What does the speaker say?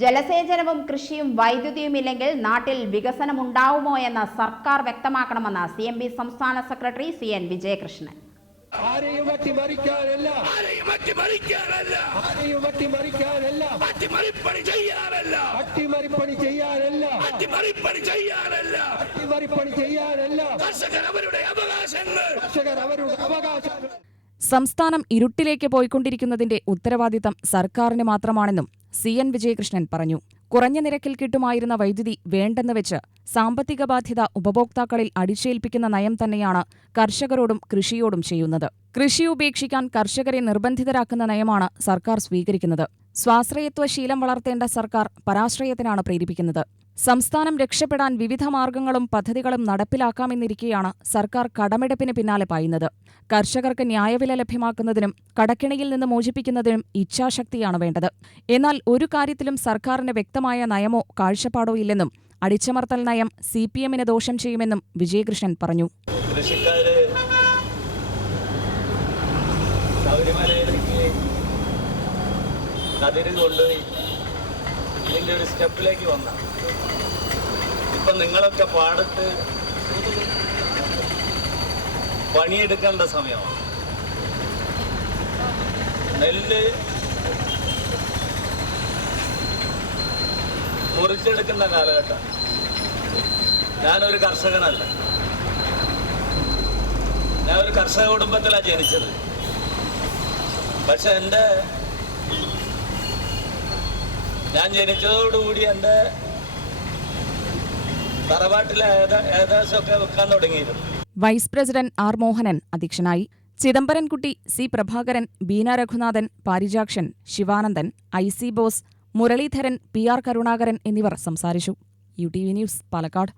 ജലസേചനവും കൃഷിയും വൈദ്യുതിയും ഇല്ലെങ്കിൽ നാട്ടിൽ വികസനം ഉണ്ടാവുമോ എന്ന് സർക്കാർ വ്യക്തമാക്കണമെന്ന് സി എം പി സംസ്ഥാന സെക്രട്ടറി സി എൻ വിജയകൃഷ്ണൻ. ആരെയും അട്ടിമറിക്കാനല്ല ആരെയും അട്ടിമറിക്കാനല്ല ആരെയും അട്ടിമറിക്കാനല്ല അട്ടിമറിപ്പണി ചെയ്യാനല്ല. അട്ടിമറിപ്പണി ചെയ്യാനല്ല. അട്ടിമറിപ്പണി ചെയ്യാനല്ല. അട്ടിമറിപ്പണി ചെയ്യാനല്ല. കർഷകർ അവരുടെ അവകാശങ്ങൾ. കർഷകർ അവരുടെ അവകാശങ്ങൾ. സംസ്ഥാനം ഇരുട്ടിലേക്ക് പോയിക്കൊണ്ടിരിക്കുന്നതിന്റെ ഉത്തരവാദിത്തം സർക്കാരിന് മാത്രമാണെന്നും സി എൻ വിജയകൃഷ്ണൻ പറഞ്ഞു. കുറഞ്ഞ നിരക്കിൽ കിട്ടുമായിരുന്ന വൈദ്യുതി വേണ്ടെന്ന് വെച്ച് സാമ്പത്തിക ബാധ്യത ഉപഭോക്താക്കളിൽ അടിച്ചേൽപ്പിക്കുന്ന നയം തന്നെയാണ് കർഷകരോടും കൃഷിയോടും ചെയ്യുന്നത്. കൃഷി ഉപേക്ഷിക്കാൻ കർഷകരെ നിർബന്ധിതരാക്കുന്ന നയമാണ് സർക്കാർ സ്വീകരിക്കുന്നത്. സ്വാശ്രയത്വ ശീലം വളർത്തേണ്ട സർക്കാർ പരാശ്രയത്തിനാണ് പ്രേരിപ്പിക്കുന്നത്. സംസ്ഥാനം രക്ഷപ്പെടാൻ വിവിധ മാർഗങ്ങളും പദ്ധതികളും നടപ്പിലാക്കാമെന്നിരിക്കെയാണ് സർക്കാർ കടമെടുപ്പിന് പിന്നാലെ പായുന്നത്. കർഷകർക്ക് ന്യായവില ലഭ്യമാക്കുന്നതിനും കടക്കിണിയിൽ നിന്ന് മോചിപ്പിക്കുന്നതിനും ഇച്ഛാശക്തിയാണ് വേണ്ടത്. എന്നാൽ ഒരു കാര്യത്തിലും സർക്കാരിന് വ്യക്തമായ നയമോ കാഴ്ചപ്പാടോ ഇല്ലെന്നും അടിച്ചമർത്തൽ നയം സി പി എമ്മിന് ദോഷം ചെയ്യുമെന്നും വിജയകൃഷ്ണൻ പറഞ്ഞു. കൃഷിക്കാര് കതിര് കൊണ്ടുപോയി ഇതിന്റെ ഒരു സ്റ്റെപ്പിലേക്ക് വന്ന. ഇപ്പൊ നിങ്ങളൊക്കെ പാടത്ത് പണിയെടുക്കേണ്ട സമയമാണ്. നെല്ല് മുറിച്ചെടുക്കുന്ന കാലഘട്ടം. ഞാനൊരു കർഷകനല്ല. ഞാൻ ഒരു കർഷക കുടുംബത്തിലാണ് ജനിച്ചത്. പക്ഷെ എന്റെ ഞാൻ ജനിച്ചതോടുകൂടി എന്റെ തറവാട്ടിലെ ഏകദേശമൊക്കെ വെക്കാൻ തുടങ്ങിയിരുന്നു. വൈസ് പ്രസിഡന്റ് ആർ മോഹനൻ അധ്യക്ഷനായി Chidambarankutty C Prabhakaran Beena Raghunathan Parijakshan Sivanandan I C Bose Muraleedharan P R Karunakaran എന്നിവർ സംസാരിച്ചു. U T V news Palakkad.